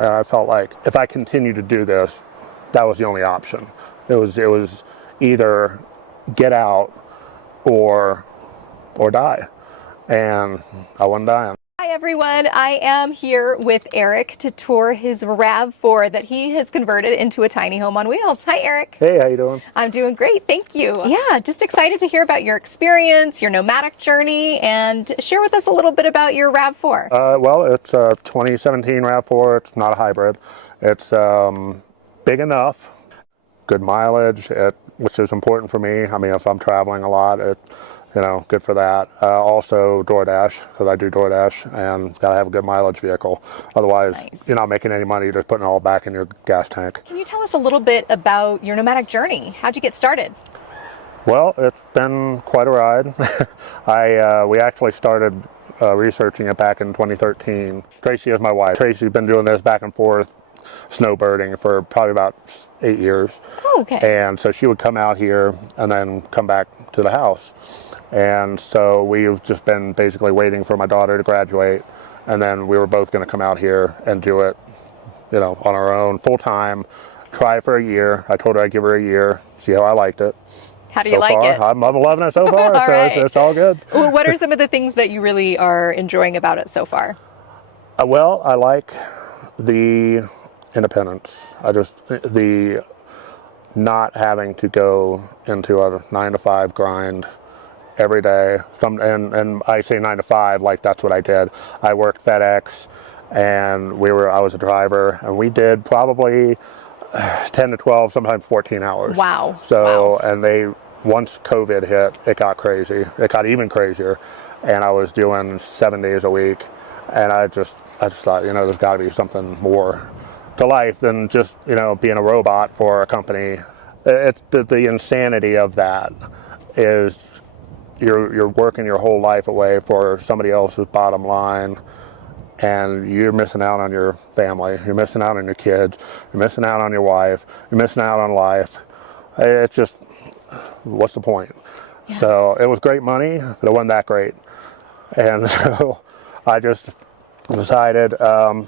And I felt like if I continued to do this, that was the only option. It was either get out or die, and I wasn't dying. Hi everyone, I am here with Eric to tour his RAV4 that he has converted into a tiny home on wheels. Hi Eric. Hey, how you doing? I'm doing great, thank you. Yeah, just excited to hear about your experience, your nomadic journey, and share with us a little bit about your RAV4. Well, it's a 2017 RAV4. It's not a hybrid. It's big enough, good mileage, which is important for me. I mean, if I'm traveling a lot, good for that. Also DoorDash, because I do DoorDash, and gotta have a good mileage vehicle. Otherwise, Nice. You're not making any money. You're just putting it all back in your gas tank. Can you tell us a little bit about your nomadic journey? How'd you get started? Well, it's been quite a ride. We actually started researching it back in 2013. Tracy is my wife. Tracy's been doing this back and forth snowbirding for probably about 8 years. Oh, okay. And so she would come out here and then come back to the house. And so we've just been basically waiting for my daughter to graduate, and then we were both going to come out here and do it, on our own, full time, try it for a year. I told her I'd give her a year, see how I liked it. How do you like it? I'm loving it so far, All so right. it's all good. Well, what are some of the things that you really are enjoying about it so far? Well, I like the independence. The not having to go into a 9-to-5 grind every day. And I say 9 to 5 like that's what I did. I worked FedEx, and I was a driver, and we did probably 10 to 12, sometimes 14 hours. Wow. So, wow. And once COVID hit, it got crazy. It got even crazier, and I was doing 7 days a week, and I just thought, there's got to be something more to life than just, being a robot for a company. It's the insanity of that is you're working your whole life away for somebody else's bottom line, and you're missing out on your family, you're missing out on your kids, you're missing out on your wife, you're missing out on life. It's just, what's the point? Yeah. So it was great money, but it wasn't that great. And so I just decided I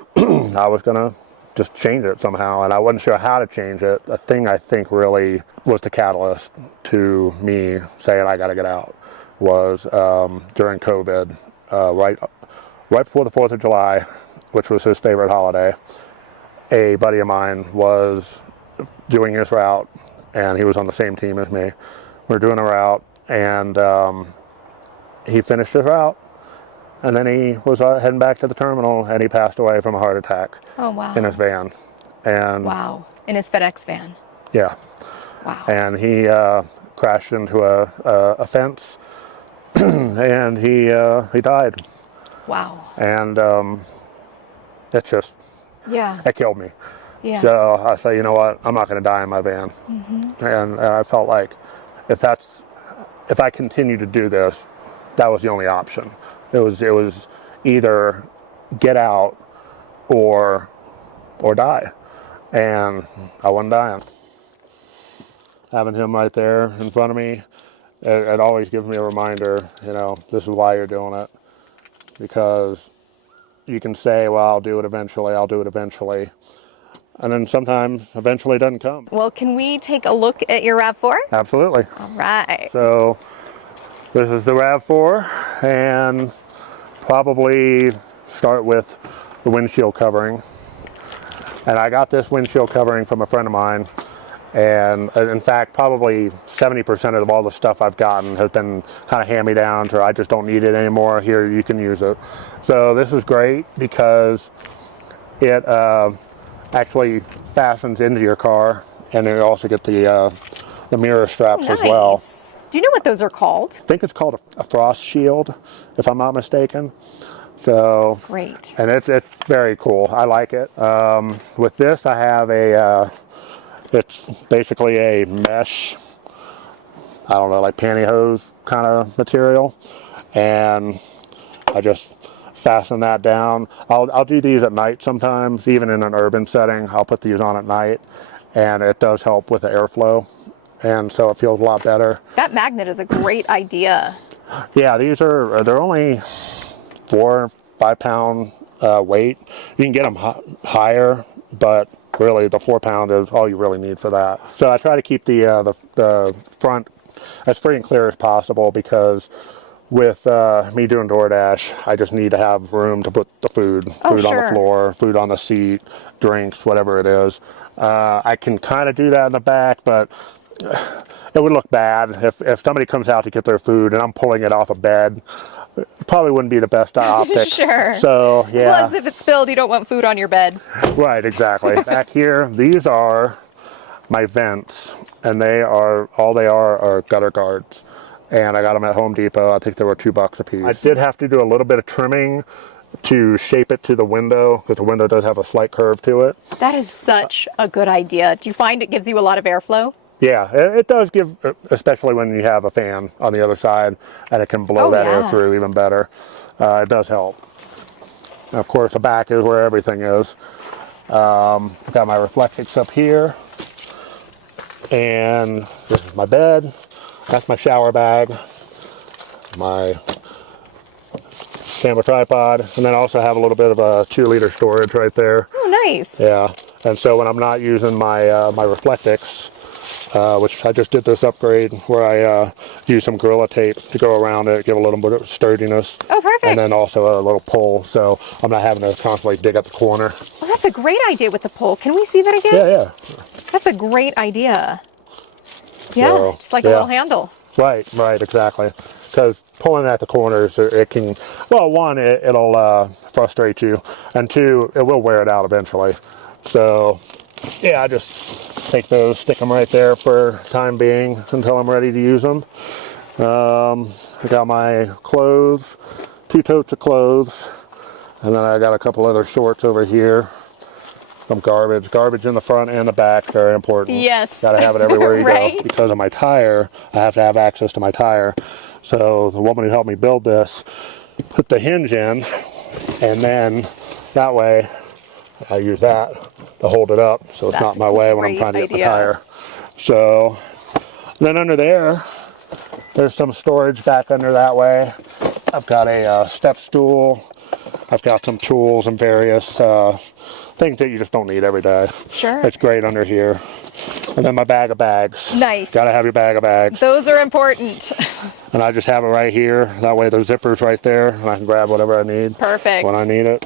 was gonna just change it somehow, and I wasn't sure how to change it. The thing I think really was the catalyst to me saying I gotta get out was during COVID, right before the 4th of July, which was his favorite holiday. A buddy of mine was doing his route, and he was on the same team as me. We were doing a route, and he finished his route, and then he was heading back to the terminal, and he passed away from a heart attack. Oh, wow. In his van. And wow, in his FedEx van. Yeah. Wow. And he crashed into a fence, and he died. Wow. And it killed me. Yeah. So I said, you know what, I'm not going to die in my van. Mm-hmm. And I felt like if I continued to do this, that was the only option. It was either get out or die, and I wasn't dying. Having him right there in front of me, it always gives me a reminder, this is why you're doing it. Because you can say, well, I'll do it eventually, and then sometimes eventually doesn't come. Well, can we take a look at your RAV4? Absolutely. All right. So this is the RAV4, and probably start with the windshield covering. And I got this windshield covering from a friend of mine, and in fact probably 70% of all the stuff I've gotten has been kind of hand-me-downs, or I just don't need it anymore. Here, you can use it. So this is great because it actually fastens into your car, and then you also get the mirror straps as well. Do you know what those are called? I think it's called a frost shield, if I'm not mistaken. So great. And it's very cool. I like it. With this, I have it's basically a mesh, I don't know, like pantyhose kind of material, and I just fasten that down. I'll do these at night sometimes, even in an urban setting. I'll put these on at night, and it does help with the airflow, and so it feels a lot better. That magnet is a great idea. Yeah, they're only 4 or 5 pound weight. You can get them higher, but really the 4 pound is all you really need for that. So I try to keep the front as free and clear as possible, because with me doing DoorDash, I just need to have room to put the food on the floor, food on the seat, drinks, whatever it is. I can kind of do that in the back, but it would look bad if somebody comes out to get their food and I'm pulling it off a bed. Probably wouldn't be the best optic. Sure. So yeah. Plus, if it's spilled, you don't want food on your bed. Right, exactly. Back here, these are my vents, and all they are gutter guards. And I got them at Home Depot. I think they were $2 a piece. I did have to do a little bit of trimming to shape it to the window, because the window does have a slight curve to it. That is such a good idea. Do you find it gives you a lot of airflow? Yeah, it does give, especially when you have a fan on the other side, and it can blow that air through even better. It does help. And of course, the back is where everything is. I've got my Reflectix up here, and this is my bed. That's my shower bag, my camera tripod, and then I also have a little bit of a 2-liter storage right there. Oh, nice. Yeah, and so when I'm not using my my Reflectix, which I just did this upgrade where I use some Gorilla Tape to go around it, give a little bit of sturdiness. Oh, perfect. And then also a little pull, so I'm not having to constantly dig at the corner. Well, that's a great idea with the pull. Can we see that again? Yeah, yeah. That's a great idea. Yeah, So, just like a little handle. Right, exactly. Because pulling at the corners, it can, well, one, it'll frustrate you, and two, it will wear it out eventually. So, yeah, I just take those, stick them right there for time being until I'm ready to use them. I got my clothes, 2 totes of clothes, and then I got a couple other shorts over here. Some garbage in the front and the back, very important. Yes. Got to have it everywhere you Right? go. Because of my tire, I have to have access to my tire. So the woman who helped me build this put the hinge in, and then that way I use that to hold it up so it's not in my way when I'm trying to get the tire. So then under there's some storage back under that way. I've got a step stool. I've got some tools and various things that you just don't need every day. Sure. It's great under here. And then my bag of bags. Nice. Got to have your bag of bags. Those are important. And I just have it right here. That way the zipper's right there, and I can grab whatever I need. Perfect. When I need it.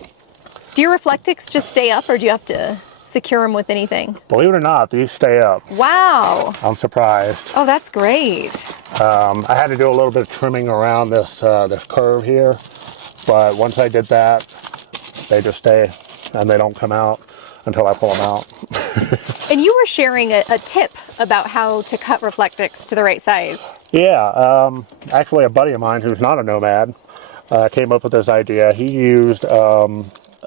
Do your Reflectix just stay up, or do you have to secure them with anything? Believe it or not, these stay up. Wow. I'm surprised. Oh, that's great. I had to do a little bit of trimming around this curve here, but once I did that, they just stay, and they don't come out until I pull them out. And you were sharing a tip about how to cut Reflectix to the right size. Yeah, actually a buddy of mine who's not a nomad came up with this idea. He used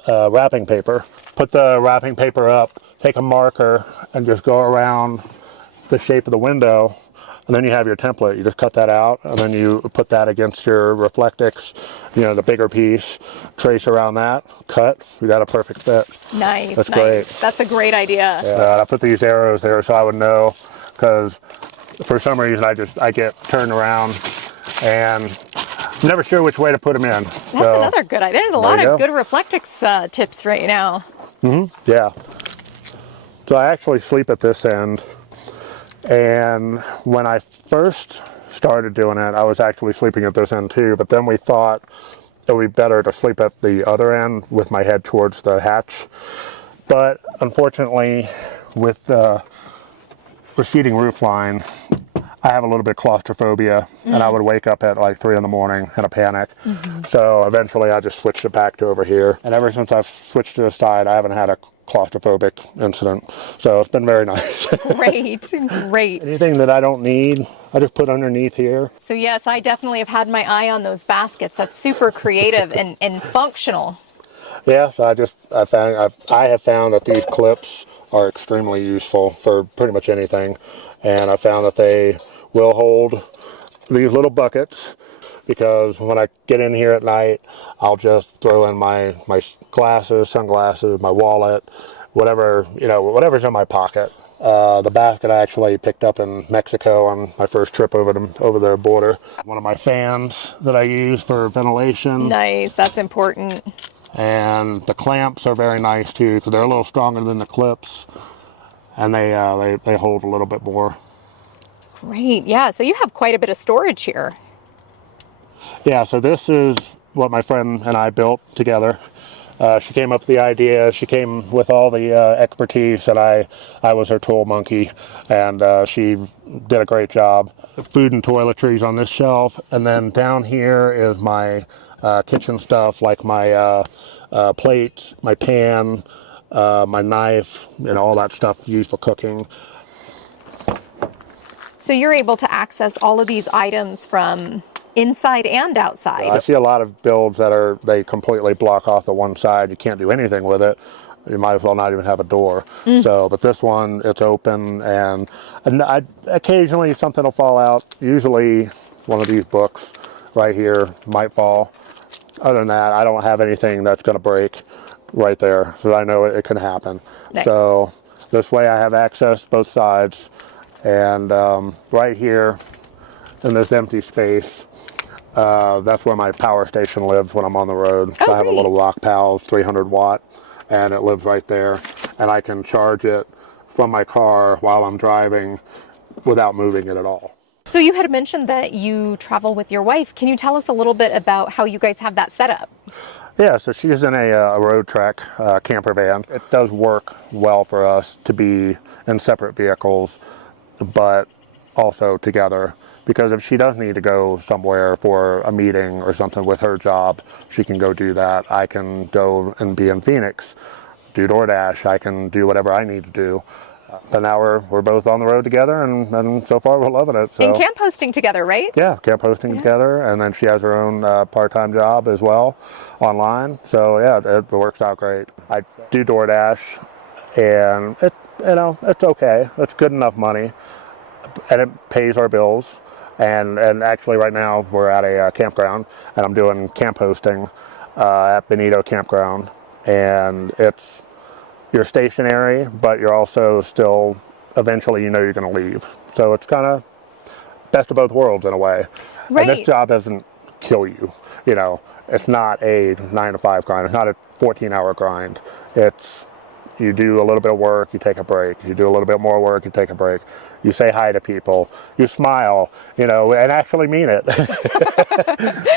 wrapping paper. Put the wrapping paper up, take a marker, and just go around the shape of the window, and then you have your template. You just cut that out, and then you put that against your Reflectix, the bigger piece, trace around that, cut. You got a perfect fit. Nice. That's great. That's a great idea. Yeah, I put these arrows there so I would know, because for some reason I get turned around and I'm never sure which way to put them in. That's another good idea. There's a lot of good Reflectix tips right now. Yeah. So I actually sleep at this end, and when I first started doing it, I was actually sleeping at this end too, but then we thought it would be better to sleep at the other end with my head towards the hatch. But unfortunately, with the receding roof line, I have a little bit of claustrophobia, and I would wake up at like 3 in the morning in a panic. So eventually I just switched it back to over here. And ever since I've switched to the side, I haven't had a claustrophobic incident. So it's been very nice. Great. Anything that I don't need, I just put underneath here. So yes, I definitely have had my eye on those baskets. That's super creative and functional. Yeah, so I have found that these clips are extremely useful for pretty much anything. And I found that they will hold these little buckets, because when I get in here at night, I'll just throw in my glasses, sunglasses, my wallet, whatever's in my pocket. The basket I actually picked up in Mexico on my first trip over the border. One of my fans that I use for ventilation. Nice, that's important. And the clamps are very nice too, because they're a little stronger than the clips, and they hold a little bit more. Great, yeah, so you have quite a bit of storage here. Yeah, so this is what my friend and I built together. She came up with the idea. She came with all the expertise, and I was her tool monkey, and she did a great job. Food and toiletries on this shelf, and then down here is my kitchen stuff, like my plates, my pan, my knife, and all that stuff used for cooking. So you're able to access all of these items from inside and outside. I see a lot of builds that they completely block off the one side. You can't do anything with it. You might as well not even have a door. So, but this one, it's open, and occasionally something will fall out. Usually one of these books right here might fall. Other than that, I don't have anything that's going to break right there, so I know it can happen. Nice. So this way I have access both sides, and right here in this empty space, that's where my power station lives when I'm on the road. So I have a little Rock Pals 300 watt, and it lives right there, and I can charge it from my car while I'm driving without moving it at all. So you had mentioned that you travel with your wife. Can you tell us a little bit about how you guys have that set up? Yeah, so she's in a road trek camper van. It does work well for us to be in separate vehicles, but also together. Because if she does need to go somewhere for a meeting or something with her job, she can go do that. I can go and be in Phoenix, do DoorDash. I can do whatever I need to do. But now we're both on the road together, and so far we're loving it. So. And camp hosting together, right? Yeah, camp hosting together, and then she has her own part-time job as well, online. So yeah, it works out great. I do DoorDash, and it's okay. It's good enough money, and it pays our bills. And actually right now we're at a campground, and I'm doing camp hosting at Benito Campground, and you're stationary, but you're also still, eventually you're going to leave. So it's kind of best of both worlds in a way. Right. And this job doesn't kill you. It's not a 9-to-5 grind. It's not a 14-hour grind. You do a little bit of work, you take a break. You do a little bit more work, you take a break. You say hi to people, you smile, and actually mean it.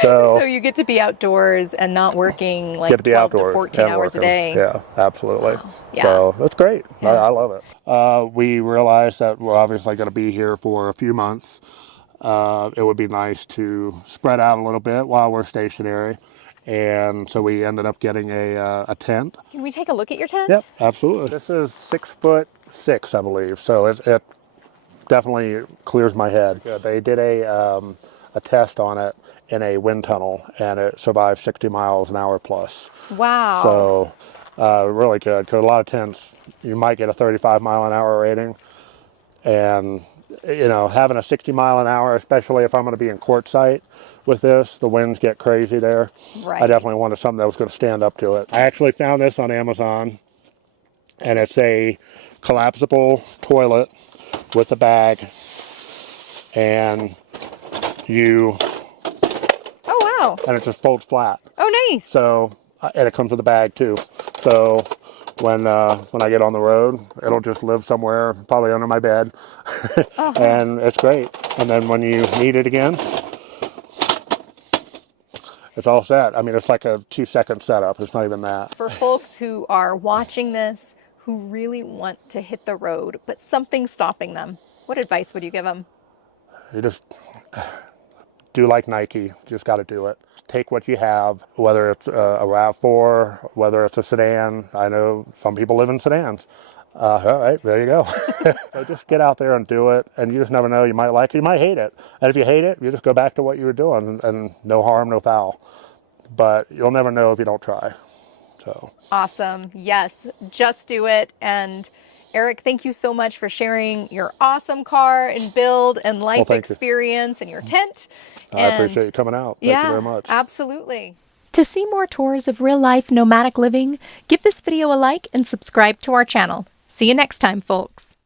So you get to be outdoors and not working like 12 to 14 hours a day. Yeah, absolutely. Wow. Yeah. So that's great. Yeah. I love it. We realized that we're obviously going to be here for a few months. It would be nice to spread out a little bit while we're stationary. And so we ended up getting a tent. Can we take a look at your tent? Yep, absolutely. This is 6'6", I believe. So it definitely clears my head. Yeah, they did a test on it in a wind tunnel, and it survived 60 miles an hour plus. Wow. So really good. Because a lot of tents, you might get a 35 mile an hour rating, and having a 60 mile an hour, especially if I'm going to be in quartzsite with this, the winds get crazy there. Right. I definitely wanted something that was going to stand up to it. I actually found this on Amazon, and it's a collapsible toilet with a bag, and oh wow, and it just folds flat. Oh nice. So, and it comes with a bag too. So when I get on the road, it'll just live somewhere, probably under my bed. And it's great. And then when you need it again, it's all set. I mean, it's like a 2-second setup. It's not even that. For folks who are watching this, who really want to hit the road, but something's stopping them, what advice would you give them? You just do like Nike. Just got to do it. Take what you have, whether it's a RAV4, whether it's a sedan. I know some people live in sedans. All right, there you go. So just get out there and do it, and you just never know. You might like it, you might hate it. And if you hate it, you just go back to what you were doing, and no harm, no foul. But you'll never know if you don't try. So awesome. Yes, just do it. And Eric, thank you so much for sharing your awesome car and build and life experience and your tent. I appreciate you coming out. Thank you very much. Absolutely. To see more tours of real-life nomadic living, give this video a like and subscribe to our channel. See you next time, folks.